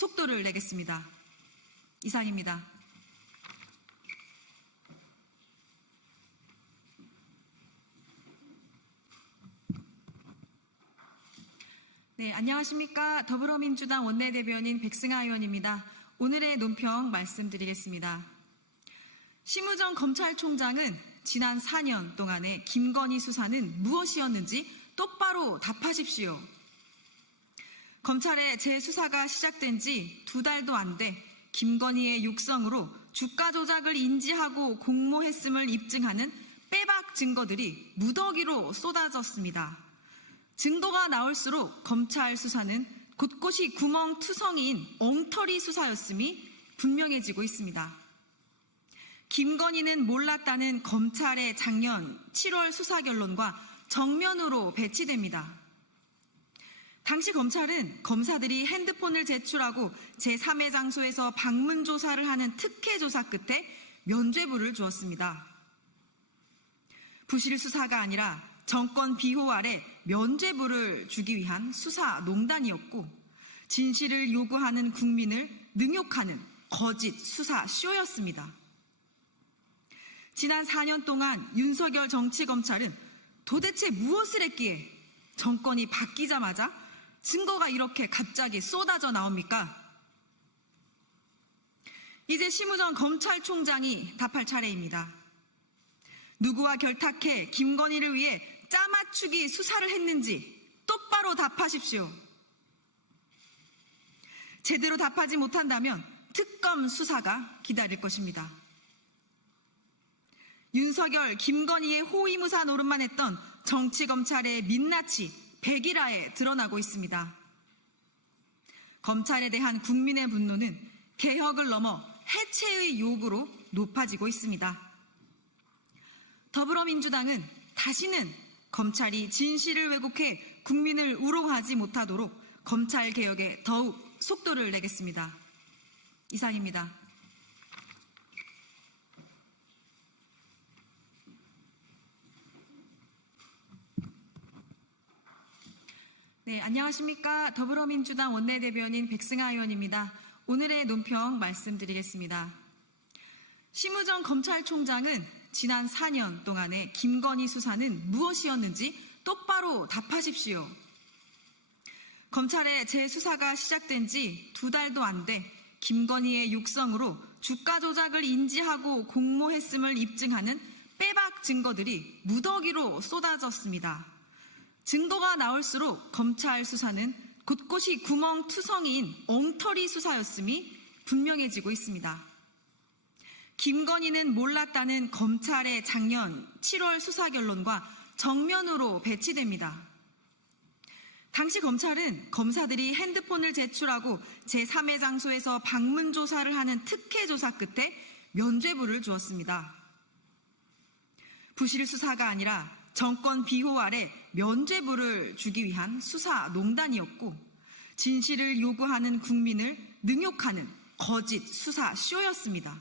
속도를 내겠습니다. 이상입니다. 네, 안녕하십니까. 더불어민주당 원내대변인 백승하 의원입니다. 오늘의 논평 말씀드리겠습니다. 심우정 검찰총장은 지난 4년 동안의 김건희 수사는 무엇이었는지 똑바로 답하십시오. 검찰의 재수사가 시작된 지 2달도 안 돼 김건희의 육성으로 주가 조작을 인지하고 공모했음을 입증하는 빼박 증거들이 무더기로 쏟아졌습니다. 증거가 나올수록 검찰 수사는 곳곳이 구멍투성이인 엉터리 수사였음이 분명해지고 있습니다. 김건희는 몰랐다는 검찰의 작년 7월 수사 결론과 정면으로 배치됩니다. 당시 검찰은 검사들이 핸드폰을 제출하고 제3의 장소에서 방문 조사를 하는 특혜 조사 끝에 면죄부를 주었습니다. 부실 수사가 아니라 정권 비호 아래 면죄부를 주기 위한 수사 농단이었고 진실을 요구하는 국민을 능욕하는 거짓 수사 쇼였습니다. 지난 4년 동안 윤석열 정치검찰은 도대체 무엇을 했기에 정권이 바뀌자마자 증거가 이렇게 갑자기 쏟아져 나옵니까? 이제 심우정 검찰총장이 답할 차례입니다. 누구와 결탁해 김건희를 위해 짜맞추기 수사를 했는지 똑바로 답하십시오. 제대로 답하지 못한다면 특검 수사가 기다릴 것입니다. 윤석열, 김건희의 호위무사 노릇만 했던 정치검찰의 민낯이 백일화에 드러나고 있습니다. 검찰에 대한 국민의 분노는 개혁을 넘어 해체의 요구로 높아지고 있습니다. 더불어민주당은 다시는 검찰이 진실을 왜곡해 국민을 우롱하지 못하도록 검찰개혁에 더욱 속도를 내겠습니다. 이상입니다. 네, 안녕하십니까. 더불어민주당 원내대변인 백승하 의원입니다. 오늘의 논평 말씀드리겠습니다. 심우정 검찰총장은 지난 4년 동안의 김건희 수사는 무엇이었는지 똑바로 답하십시오. 검찰의 재수사가 시작된 지 2달도 안 돼 김건희의 육성으로 주가 조작을 인지하고 공모했음을 입증하는 빼박 증거들이 무더기로 쏟아졌습니다. 증거가 나올수록 검찰 수사는 곳곳이 구멍투성이인 엉터리 수사였음이 분명해지고 있습니다. 김건희는 몰랐다는 검찰의 작년 7월 수사 결론과 정면으로 배치됩니다. 당시 검찰은 검사들이 핸드폰을 제출하고 제3의 장소에서 방문 조사를 하는 특혜 조사 끝에 면죄부를 주었습니다. 부실 수사가 아니라 정권 비호 아래 면죄부를 주기 위한 수사 농단이었고 진실을 요구하는 국민을 능욕하는 거짓 수사 쇼였습니다.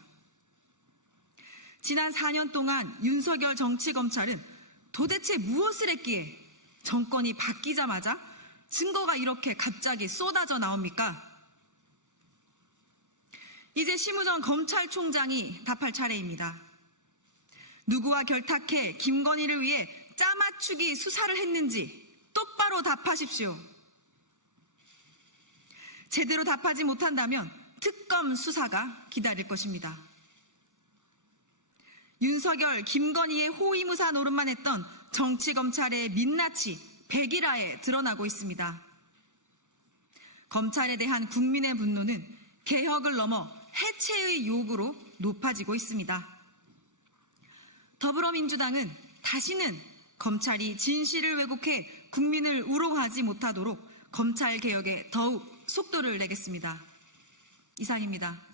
지난 4년 동안 윤석열 정치검찰은 도대체 무엇을 했기에 정권이 바뀌자마자 증거가 이렇게 갑자기 쏟아져 나옵니까? 이제 심우정 검찰총장이 답할 차례입니다. 누구와 결탁해 김건희를 위해 짜맞추기 수사를 했는지 똑바로 답하십시오. 제대로 답하지 못한다면 특검 수사가 기다릴 것입니다. 윤석열, 김건희의 호위무사 노릇만 했던 정치검찰의 민낯이 백일화에 드러나고 있습니다. 검찰에 대한 국민의 분노는 개혁을 넘어 해체의 요구로 높아지고 있습니다. 더불어민주당은 다시는 검찰이 진실을 왜곡해 국민을 우롱하지 못하도록 검찰개혁에 더욱 속도를 내겠습니다. 이상입니다.